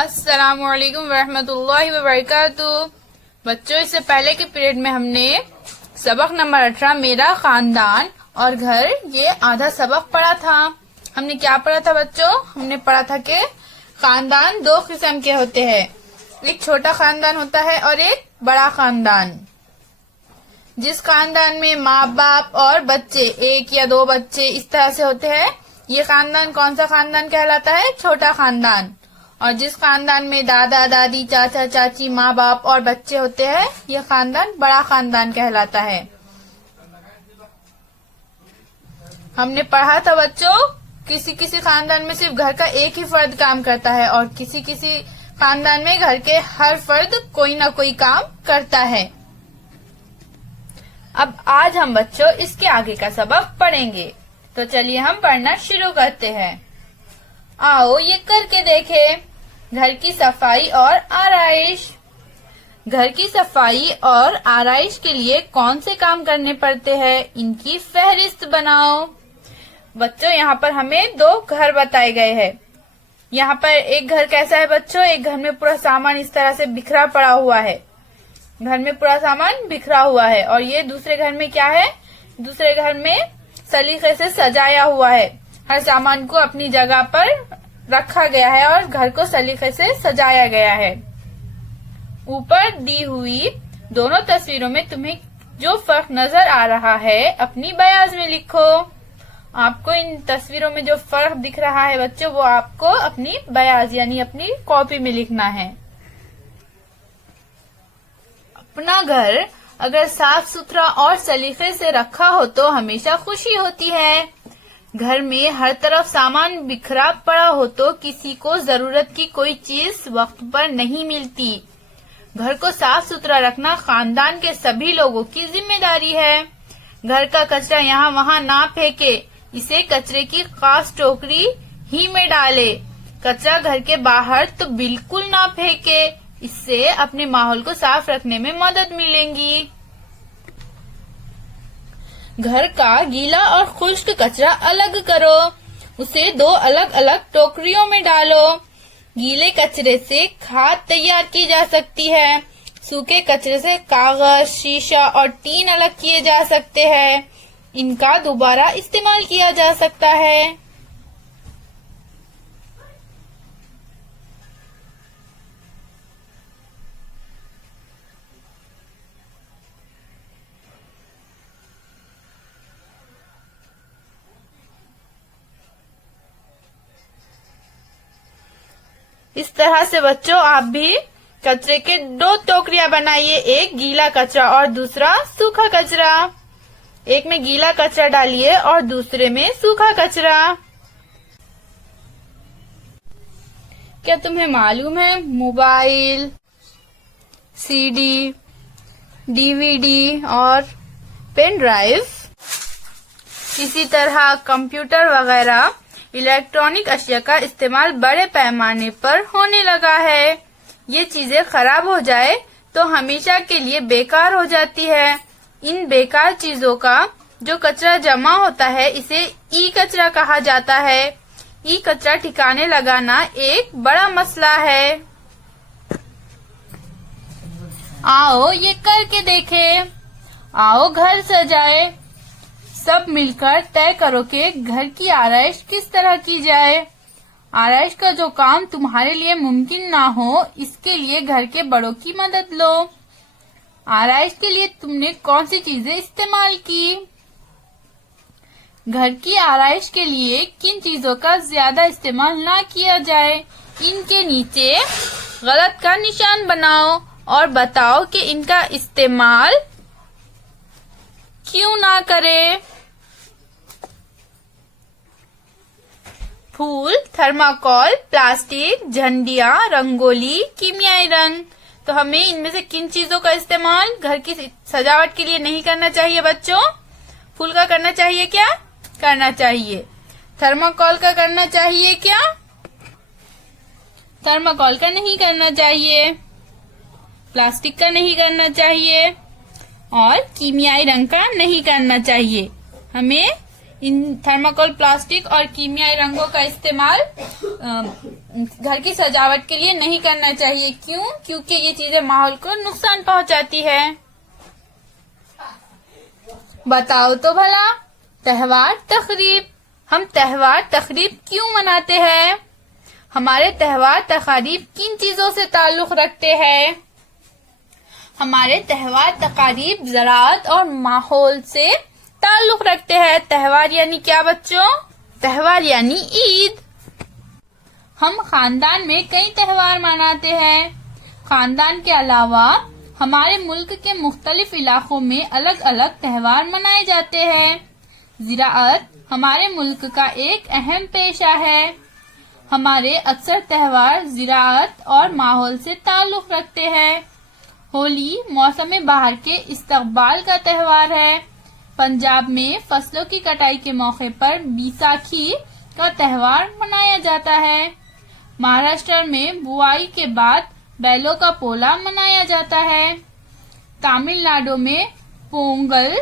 अस्सलामुअलैकुम वरहमतुल्लाहि वबरकातुहू। बच्चों, इससे पहले के पीरियड में हमने सबक नंबर 18 मेरा खानदान और घर ये आधा सबक पढ़ा था। हमने क्या पढ़ा था बच्चों? हमने पढ़ा था कि खानदान दो किस्म के होते हैं, एक छोटा खानदान होता है और एक बड़ा खानदान। जिस खानदान में माँ बाप और बच्चे, एक या दो बच्चे इस तरह से होते हैं, ये खानदान कौन सा खानदान कहलाता है? छोटा खानदान। और जिस खानदान में दादा दादी, चाचा चाची, माँ बाप और बच्चे होते हैं, ये खानदान बड़ा खानदान कहलाता है। हमने पढ़ा था बच्चों, किसी किसी खानदान में सिर्फ घर का एक ही फर्द काम करता है और किसी किसी खानदान में घर के हर फर्द कोई ना कोई काम करता है। अब आज हम बच्चों इसके आगे का सबक पढ़ेंगे, तो चलिए हम पढ़ना शुरू करते हैं। आओ ये करके देखें। घर की सफाई और आराइश। घर की सफाई और आराइश के लिए कौन से काम करने पड़ते हैं, इनकी फहरिस्त बनाओ। बच्चों, यहाँ पर हमें दो घर बताए गए हैं। यहाँ पर एक घर कैसा है बच्चों? एक घर में पूरा सामान इस तरह से बिखरा पड़ा हुआ है। घर में पूरा सामान बिखरा हुआ है। और ये दूसरे घर में क्या है? दूसरे घर में सलीके से सजाया हुआ है। हर सामान को अपनी जगह पर रखा गया है और घर को सलीके से सजाया गया है। ऊपर दी हुई दोनों तस्वीरों में तुम्हें जो फर्क नजर आ रहा है, अपनी बयाज में लिखो। आपको इन तस्वीरों में जो फर्क दिख रहा है बच्चों, वो आपको अपनी बयाज यानी अपनी कॉपी में लिखना है। अपना घर अगर साफ सुथरा और सलीके से रखा हो तो हमेशा खुशी होती है। घर में हर तरफ सामान बिखरा पड़ा हो तो किसी को जरूरत की कोई चीज वक्त पर नहीं मिलती। घर को साफ सुथरा रखना खानदान के सभी लोगों की जिम्मेदारी है। घर का कचरा यहाँ वहाँ ना फेंके, इसे कचरे की खास टोकरी ही में डाले। कचरा घर के बाहर तो बिल्कुल ना फेंके, इससे अपने माहौल को साफ रखने में मदद मिलेगी। घर का गीला और खुश्क कचरा अलग करो, उसे दो अलग अलग टोकरियों में डालो। गीले कचरे से खाद तैयार की जा सकती है। सूखे कचरे से कागज, शीशा और टीन अलग किए जा सकते हैं। इनका दोबारा इस्तेमाल किया जा सकता है। इस तरह से बच्चों आप भी कचरे के दो टोकरियां बनाइए, एक गीला कचरा और दूसरा सूखा कचरा। एक में गीला कचरा डालिए और दूसरे में सूखा कचरा। क्या तुम्हें मालूम है मोबाइल, सीडी, डीवीडी और पेन ड्राइव, इसी तरह कंप्यूटर वगैरह इलेक्ट्रॉनिक अशिया का इस्तेमाल बड़े पैमाने पर होने लगा है। ये चीजें खराब हो जाए तो हमेशा के लिए बेकार हो जाती है। इन बेकार चीजों का जो कचरा जमा होता है, इसे ई कचरा कहा जाता है। ई कचरा ठिकाने लगाना एक बड़ा मसला है। आओ ये करके देखें। आओ घर सजाए। सब मिलकर तय करो कि घर की आराइश किस तरह की जाए। आराइश का जो काम तुम्हारे लिए मुमकिन ना हो, इसके लिए घर के बड़ों की मदद लो। आराइश के लिए तुमने कौन सी चीजें इस्तेमाल की? घर की आराइश के लिए किन चीजों का ज्यादा इस्तेमाल ना किया जाए, इनके नीचे गलत का निशान बनाओ और बताओ कि इनका इस्तेमाल क्यों ना करें। फूल, थर्माकोल, प्लास्टिक, झंडिया, रंगोली, कीमियाई रंग। तो हमें इनमें से किन चीजों का इस्तेमाल घर की सजावट के लिए नहीं करना चाहिए बच्चों? फूल का करना चाहिए क्या? करना चाहिए। थर्माकोल का करना चाहिए क्या? थर्माकोल का नहीं करना चाहिए। प्लास्टिक का नहीं करना चाहिए और कीमियाई रंग का नहीं करना चाहिए। हमें इन थर्माकोल, प्लास्टिक और कीमियाई रंगों का इस्तेमाल घर की सजावट के लिए नहीं करना चाहिए। क्यों? क्योंकि ये चीजें माहौल को नुकसान पहुंचाती है। बताओ तो भला, त्योहार तकरीब, हम त्योहार तकरीब क्यों मनाते हैं? हमारे त्योहार तकारीब किन चीजों से ताल्लुक रखते हैं? हमारे त्योहार तकारीब ज़राअत और माहौल से ताल्लुक रखते हैं। त्योहार यानी क्या बच्चों? त्योहार यानी ईद। हम खानदान में कई त्योहार मनाते हैं। खानदान के अलावा हमारे मुल्क के मुख्तलिफ इलाकों में अलग अलग त्योहार मनाए जाते हैं। ज़राअत हमारे मुल्क का एक अहम पेशा है। हमारे अक्सर त्योहार ज़राअत और माहौल से ताल्लुक रखते हैं। होली मौसम बहार के इस्तकबाल का त्योहार है। पंजाब में फसलों की कटाई के मौके पर बैसाखी का त्योहार मनाया जाता है। महाराष्ट्र में बुआई के बाद बैलों का पोला मनाया जाता है। तमिलनाडु में पोंगल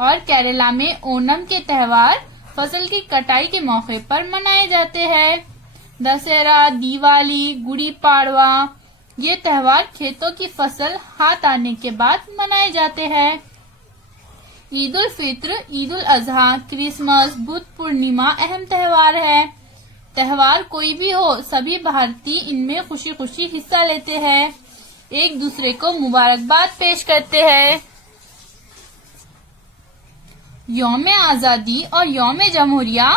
और केरला में ओणम के त्योहार फसल की कटाई के मौके पर मनाए जाते हैं। दशहरा, दिवाली, गुड़ी पाड़वा ये त्योहार खेतों की फसल हाथ आने के बाद मनाए जाते हैं। ईद उल फित्र, ईद उल अजहा, क्रिसमस, बुद्ध पूर्णिमा अहम त्योहार है। त्योहार कोई भी हो, सभी भारतीय इनमें खुशी खुशी हिस्सा लेते हैं, एक दूसरे को मुबारकबाद पेश करते हैं। यौम आजादी और यौम जमहूरिया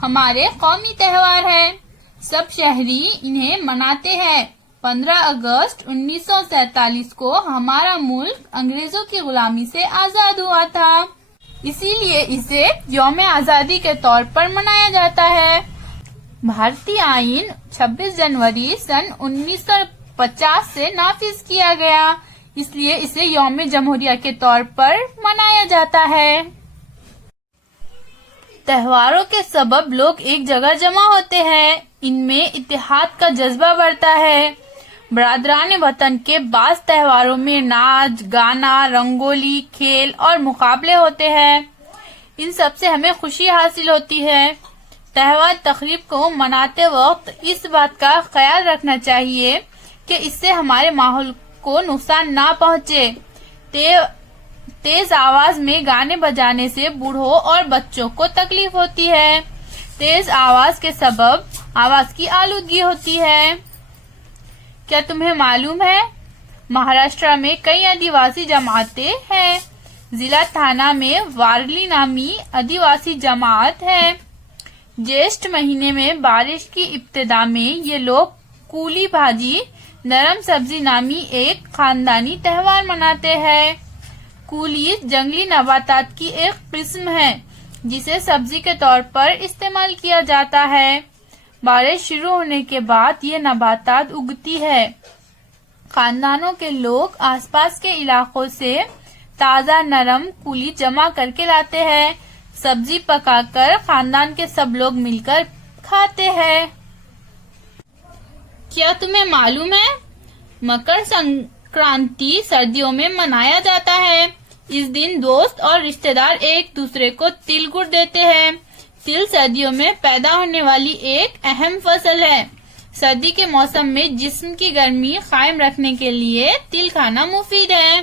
हमारे कौमी त्योहार है। सब शहरी इन्हें मनाते हैं। 15 अगस्त 1947 को हमारा मुल्क अंग्रेजों की गुलामी से आजाद हुआ था, इसीलिए इसे यौम आजादी के तौर पर मनाया जाता है। भारतीय आईन 26 जनवरी सन 1950 से नाफिज किया गया, इसलिए इसे यौम जमहूरिया के तौर पर मनाया जाता है। त्योहारों के सबब लोग एक जगह जमा होते हैं। इनमें इत्तेहाद का जज्बा बढ़ता है। बरादरान वतन के बाज़ त्योहारों में नाच, गाना, रंगोली, खेल और मुकाबले होते हैं। इन सब से हमें खुशी हासिल होती है। त्योहार तकरीब को मनाते वक्त इस बात का ख्याल रखना चाहिए कि इससे हमारे माहौल को नुकसान ना पहुंचे। तेज आवाज में गाने बजाने से बूढ़ों और बच्चों को तकलीफ होती है। तेज आवाज के सबब आवाज की आलूदगी होती है। क्या तुम्हें मालूम है, महाराष्ट्र में कई आदिवासी जमातें हैं। जिला थाना में वारली नामी आदिवासी जमात है। ज्येष्ठ महीने में बारिश की इब्तिदा में ये लोग कूली भाजी नरम सब्जी नामी एक खानदानी त्योहार मनाते हैं। कूली जंगली नबातात की एक किस्म है जिसे सब्जी के तौर पर इस्तेमाल किया जाता है। बारिश शुरू होने के बाद ये नबातात उगती है। खानदानों के लोग आसपास के इलाकों से ताज़ा नरम कूली जमा करके लाते हैं। सब्जी पकाकर खानदान के सब लोग मिलकर खाते हैं। क्या तुम्हें मालूम है, मकर संक्रांति सर्दियों में मनाया जाता है। इस दिन दोस्त और रिश्तेदार एक दूसरे को तिल गुड़ देते हैं। तिल सर्दियों में पैदा होने वाली एक अहम फसल है। सर्दी के मौसम में जिस्म की गर्मी कायम रखने के लिए तिल खाना मुफीद है।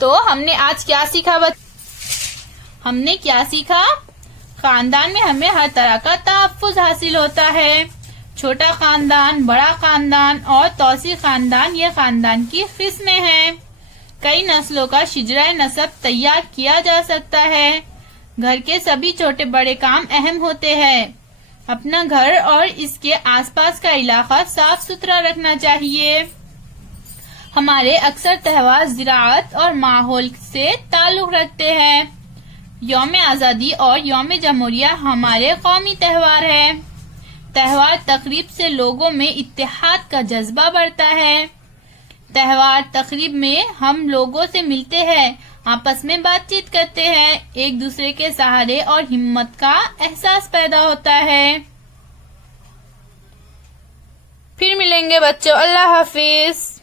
तो हमने आज क्या सीखा हमने क्या सीखा? खानदान में हमें हर तरह का तहफ्फुज हासिल होता है। छोटा खानदान, बड़ा खानदान और तौसी खानदान ये खानदान की किस्में हैं। कई नस्लों का शिजराए नसब तैयार किया जा सकता है। घर के सभी छोटे बड़े काम अहम होते हैं। अपना घर और इसके आसपास का इलाका साफ सुथरा रखना चाहिए। हमारे अक्सर त्योहार ज़राअत और माहौल से ताल्लुक रखते हैं। यौम आजादी और यौम जमहूरिया हमारे कौमी त्योहार है। त्योहार तकरीब से लोगों में इत्तेहाद का जज्बा बढ़ता है। त्योहार तकरीब में हम लोगों से मिलते हैं, आपस में बातचीत करते हैं, एक दूसरे के सहारे और हिम्मत का एहसास पैदा होता है। फिर मिलेंगे बच्चों, अल्लाह हाफिज।